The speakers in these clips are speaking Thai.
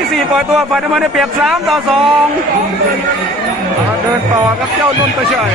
ที่ 4 ปล่อยตัวฝ่ายน้ำเงินได้เปรียบ 3 ต่อ 2 เดินต่อครับเจ้านุ่นกระเฉย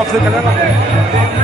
वापस निकलना